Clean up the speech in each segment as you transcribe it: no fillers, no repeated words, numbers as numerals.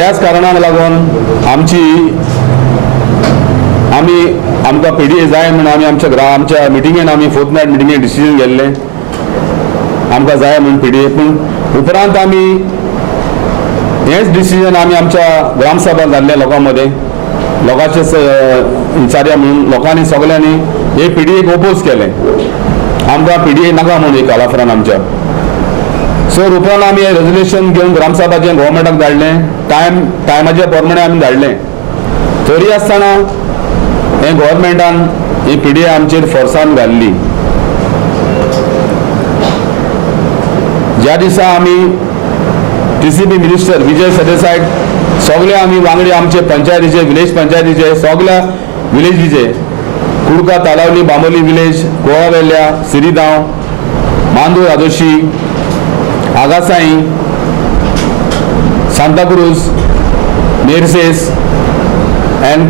त्याच कारणाक लागून आमकां PDA जाय म्हणून आमी आमच्या मिटिंगेन आमी फोर्थनायट मिटिंगेन डिसिजन घेल्लें आमकां जाय म्हणून PDA. पूण उपरांत आमी हेच डिसिजन आमी आमच्या ग्रामसभा जाल्ल्या लोकां मदें लोकांचे विचारया म्हणून लोकांनी सगळ्यांनी हे PDAक ओपोज केलें. आमकां PDA नाका म्हणून एक कालाफरान आमच्या. सो उपरांत आमी हें रेजोल्युशन घेवन ग्रामसभाचें गव्हर्मेंटाक धाडलें. टायमाच्या प्रमाणे आमी धाडलें. तरी आसतना हें गव्हर्मेंटान ही PDA आमचेर फोर्सान घाल्ली. ज्या दिसा आमी TCP मिनिस्टर विजय सरदेसाय सगळे आमी वांगडी आमचे पंचायतीचे विलेज पंचायतीचे सगळ्या विलेजीचे कुडका तालावली बांबोली विलेज गोवा वेल्या सिरीगांव मांदूर आदोशी आगासाई सांताक्रूज मेर्सेस एंड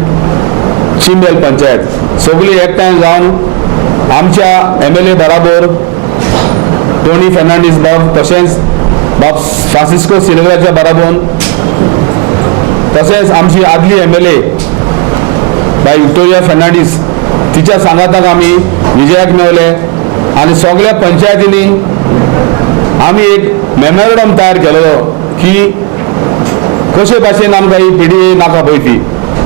चिंबेल पंचायत सगळी एकठांय जावन आमच्या MLA बराबर टोनी फर्नांडीस बाब तशेंच बाब फ्रांसिस्को सिल्वेराच्या बराबर तशेंच आमची आदली MLA बाय विक्टोरिया फर्नांडीस तिच्या सांगाताक आमी विजयाक मेवले आनी सगळ्या पंचायतींनी आमी एक मेमोरंडम तयार केलो की कशे भाशेन आमकां ही PDA नाका पळय ती.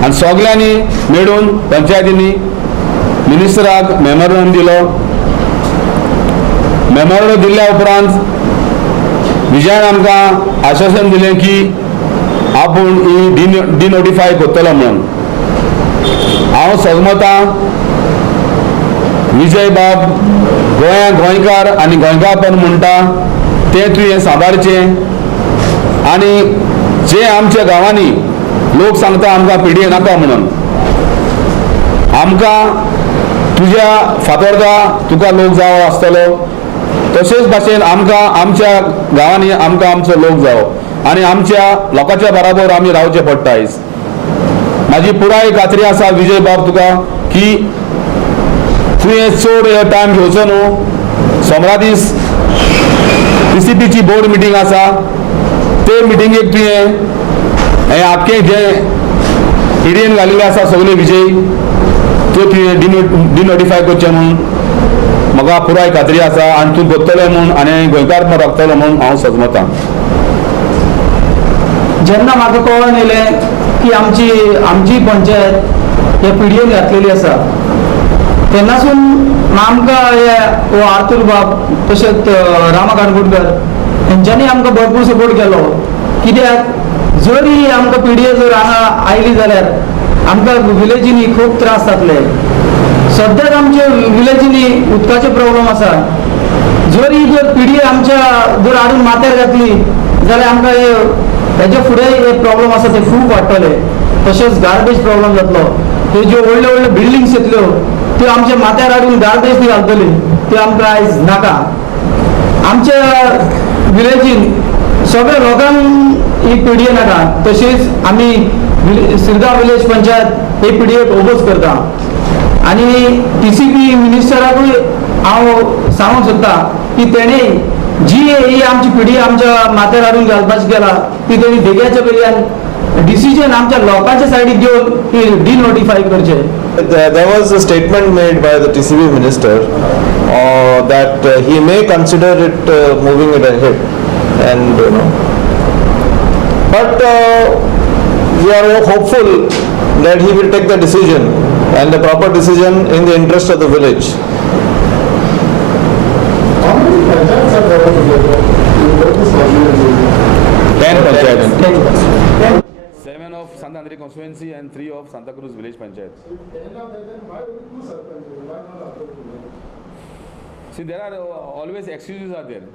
आनी सगळ्यांनी मेळून पंचायतींनी मिनिस्टराक मेमोरंडम दिलो. मेमोरंडम दिल्ल्या उपरांत विजयान आमकां आश्वासन दिलें की आपूण ही डिनोटिफाय करतलो म्हणून. हांव सहमतां विजय बाब गोंयकार आनी गोंयकारपण म्हणटा तें तुवें सांबाळचें. आनी जे आमच्या गांवांनी लोक सांगता आमकां PDA नाका म्हणून आमकां तुज्या फातोर्डा तुका लोक जावो आसतलो तशेंच भाशेन आमकां आमच्या गांवांनी आमकां आमचो लोक जावो आनी आमच्या लोकांच्या बराबर आमी रावचें पडटा. आयज म्हाजी पुराय खात्री आसा विजय बाब तुका की तुवें चड टायम घेवचो न्हू. सोमरा दीस TCPची बोर्ड मिटींग आसा ते मिटिंगेक तुवें हें आख्खें जें PDAन घालिल्लें आसा सगळे विजय त्यो तुवें डिनोटिफाय करचें म्हणून म्हाका पुराय खात्री आसा आनी तूं करतलें म्हणून आनी गोंयकार राखतलो म्हणून हांव सजमतां. जेन्ना म्हाका कळोन येयलें की आमची पंचायत हे PDAन घातलेली आसा तेन्नासून आमकां हे आर्थूर बाब तशेंच रामा काणकोणकर हेंच्यांनी आमकां भरपूर सपोर्ट केलो. कित्याक जरी आमकां PDA जर हांगा आयली जाल्यार आमकां विलेजींनी खूब त्रास जातले. सद्याक आमच्या विलेजींनी उदकाचे प्रॉब्लेम आसा. जरी जर PDA आमच्या जर हाडून माथ्यार घातली जाल्यार आमकां हेजे फुडें हे प्रॉब्लेम आसा ते खूब वाडटले. तशेंच गार्बेज प्रॉब्लेम जातलो. त्यो ज्यो व्हडल्यो व्हडल्यो बिल्डिंग्स येतल्यो त्यो आमच्या माथ्यार हाडून गार्बेज ती घालतली त्यो आमकां आयज नाका. आमच्या विलेजीन सगळ्या लोकांक ही PDA नाका. तशीच आमी सिरगांव विलेज पंचायत हे PDAक ओपोज करता. आनी TCP मिनिस्टराकूय हांव सांगूंक सोदता की तेणें जी ही आमची PDA आमच्या माथ्यार हाडून घालपाची केला ती तेणी बेग्याच्या बेग्यान डिसिजन आमच्या लोकांच्या सायडीक घेवन ही डिनोटिफाय करचे. There was a statement made by the TCP minister that he may consider it moving it ahead, and but we are hopeful that he will take the decision and the proper decision in the interest of the village. How many panchayats are there together? In both the Swami 10 panchayats. 10. 7 of Santandri constituency and 3 of Santa Cruz village panchayats. Ten of them, why only two sarpanches? Why not other two? See, there are always excuses are there,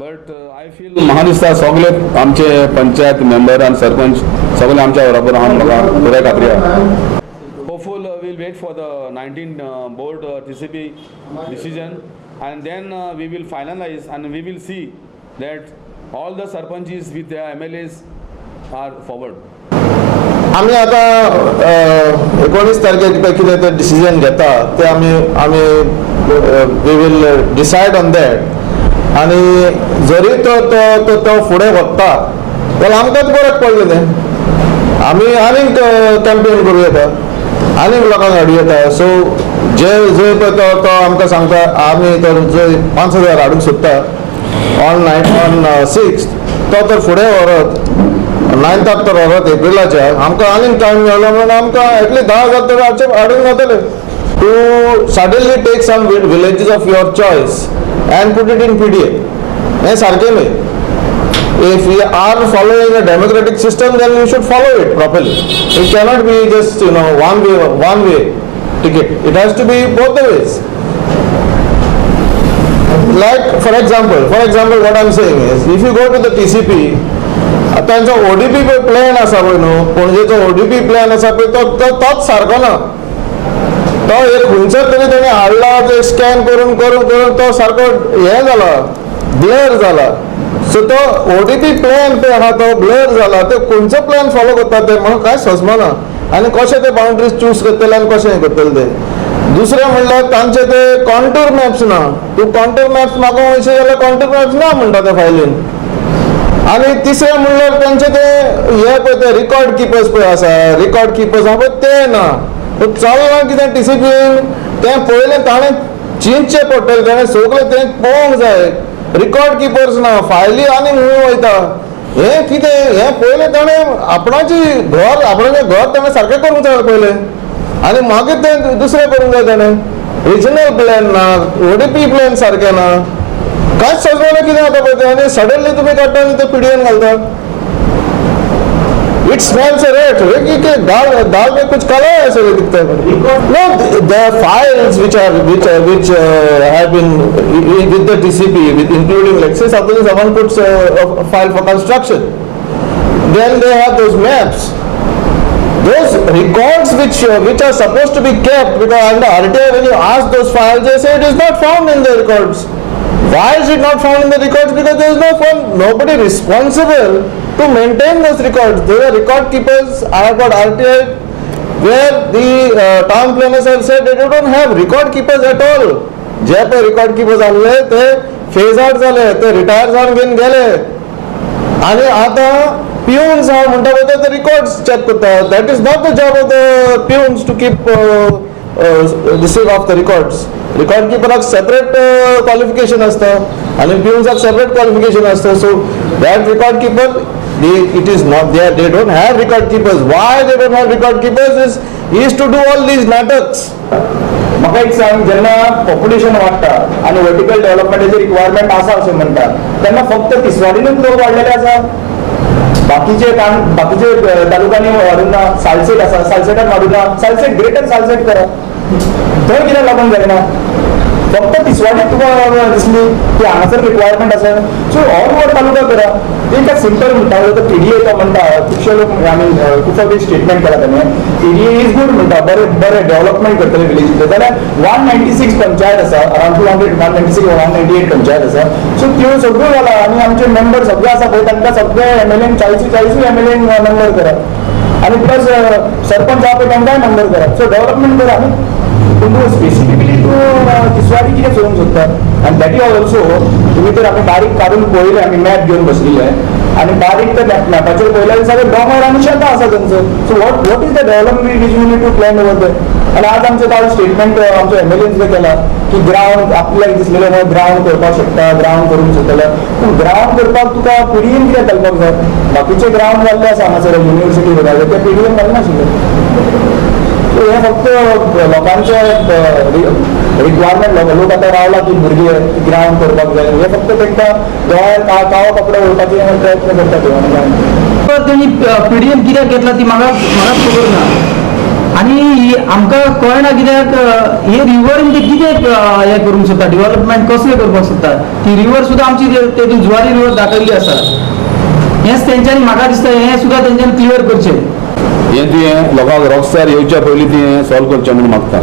but I feel महानुस्ता सगळे आमचे panchayat member आणि सरपंच सगळे आमच्या बरोबर आहा म्हाका पुराय खात्री आहा. Hopeful we'll wait for the 19 board TCP decision and then we will finalize and we will see that all the sarpanches with their MLAs are forward. आमी आतां 19 तारखेक कितें तें डिसिजन घेता ते आमी we will decide on that. आनी जरी तो फुडें वता जाल्यार आमकांच बऱ्याक पडलें तें. आमी आनीक कॅम्पेन करूं येता, आनीक लोकांक हाडूं येता. सो जे जंय पळय तो आमकां सांगता आमी तर जंय 5,000 हाडूंक सोदता ऑन 6th तो तर फुडें व्हरत 9th तर व्हरत एप्रिलाच्या. आमकां आनीक टायम मेळ्ळो म्हणून आमकां एटलीस्ट 10,000 तर हाडूंक जातले. To suddenly take some villages of your choice and put it in PDA. हें सारकें न्ही. If we are following a democratic system, then we should follow it properly. It cannot be just one way ticket. It has to be both the ways. Like for example, what I'm saying is, if you go to the TCP, त्यांचो ODP plan आसा पळय न्हू, पणजेचो ODP plan आसा पळय तोच सारको ना. तो एक खंयचो तरी तेणी हाडला, ते स्कॅन करून तो सारको हें जाला, ब्लर जाला. सो तो ODP प्लॅन पळय आहा तो ब्लर जाला. ते खंयचो प्लॅन फॉलो करता ते म्हाका कांय समजना. आनी कशे ते बाउंड्रीज चूज करतले आनी कशें हें करतले ते. दुसरें म्हणल्यार तांचे ते कॉन्टूर मॅप्स ना. तूं कॉन्टूर मॅप्स मागोवंक वयशी जाल्यार कॉन्टूर मॅप्स ना म्हणटा त्या फायलीन. आनी तिसरें म्हणल्यार तांचे ते हे पळय ते रिकॉर्ड किपर्स पळय आसा, रिकॉर्ड किपर्स आहा पळय ते ना. चलना कितें TCPन तें पयलें ताणें चिंतचें पडटलें, ताणें सगळें तें पळोवंक जाय. रिकॉर्ड किपर्स ना, फायली आनी खंय वयता. हें कितें हें पयलें ताणें आपणाचें घर ताणें सारकें करूंक जाय पयलें. आनी मागीर तें दुसरें करूंक जाय ताणें. रिजनल प्लॅन ना, ODP प्लॅन सारकें ना, कांयच समजना कितें जाता पळय तें. आनी सडनली तुमी काडटा आनी ते PDAन घालता. It smells a rat. दाल में कुछ काला है ऐसे दिखता है. No, the files which have been with the TCP, with including like say someone puts a file for construction, then they have those maps. Those records which are supposed to be kept, because under RTI when you ask those files, they say it is not found in the records. Why is it not found in the records? Because there is nobody responsible to maintain those records. There are record keepers. I have got RTI where the town planners have said that they don't have record keepers at all. जे पळय record keepers आसले ते phase out जाले, ते retire जावन घेवन गेले. आनी आतां पिऊन्स आहा म्हणटा पळय ते रिकॉर्ड्स चॅक करता. That is not the job of the peons to keep receive of the records. Record किपराक सेपरेट क्वालिफिकेशन असता आणि पिऊन्साक सेपरेट क्वालिफिकेशन असता. So that record keeper it is not there. They don't have record keepers. Why they don't have record keepers is to do all these naटक्स. म्हाका एक सांग, जेन्ना population वाडटा आनी वर्टिकल डेव्हलपमेंटाची रिक्वायरमेंट आसा अशें म्हणटात, तेन्ना फक्त तिसवाडीनूच लोक वाडलेले आसा. बाकीचे तालुक्यांनी वाडूंक ना. सालसेट आसा, सालसेटाक वाडूंक ना. सालसेट ग्रेटर सालसेट करा, थंय कित्याक लागून जायना? फक्त तिसवाडीत तुका दिसली की हांगासर रिक्वायरमेंट आसा, सो ऑल ओवर तालुका करा. एक सिंपल म्हणटा तो PDA तो म्हणटा. खुबशे लोक आमी खूब फावटी स्टेटमेंट केला ताणें PDA इज गुड म्हणटा, बरें डेव्हलपमेंट करतले विलेजीचे. जाल्यार 196 पंचायत आसा, अरावंड 196 वा 198 पंचायत आसा. सो त्यो सगळ्यो जाला आनी आमचे मेंबर सगळे आसा पळय तांकां सगळे MLA 40 MLA नंबर करा आनी प्लस सरपंच आहा पळय तांकांय नंबर करा. सो डेव्हलपमेंट करा. पूण तूं स्पेसिफिकली तूं तिसवाडी कितें चोवंक सोदता? आनी दॅट इज ऑल्सो तुमी तर आमी बारीक काडून पळयलें, आमी मॅप घेवन बसलेले आनी बारीक त्या मॅपाचेर पळयल्यार सगळें डोंगर आनी शेतां आसा तेंचो. So what is the development which you need to plan over that? आनी आज आमचें काल स्टेटमेंट आमचो MLA कितें केला की ग्रावंड आपल्याक दिसलेलें खंय ग्रावंड करपाक शकता, ग्रावंड करूंक सोदतले. पूण ग्रावंड करपाक तुका PDAन कितें घालपाक जाय? बाकीचे ग्रावंड जाल्ले आसा हांगासर युनिवर्सिटी वयल्यार ते PDAन घालनाशिल्ले. हे फक्त लोकांचे रिक्वायरमेंट. लोक आतां रावला की भुरगे ग्रावंड करपाक जाय, हे फक्त तांकां दोळ्यार काळो कपडे उडोवपाचे प्रयत्न करता. तेणी PDAन कित्याक घेतला ती म्हाका खबर ना. आनी आमकां कळना कित्याक हे रिव्हरीन ते कितें हें करूंक सोदता, डेव्हलपमेंट कसलें करपाक सोदता. ती रिव्हर सुद्दां आमची तेतून जुवारी रिव्हर दाखयल्ली आसा. हेंच तेंच्यांनी म्हाका दिसता हें सुद्दां तेंच्यांनी क्लियर करचें. हें तुवें लोकांक रॉकस्टार येवच्या पयलीं ती सॉल्व करचें म्हूण मागता.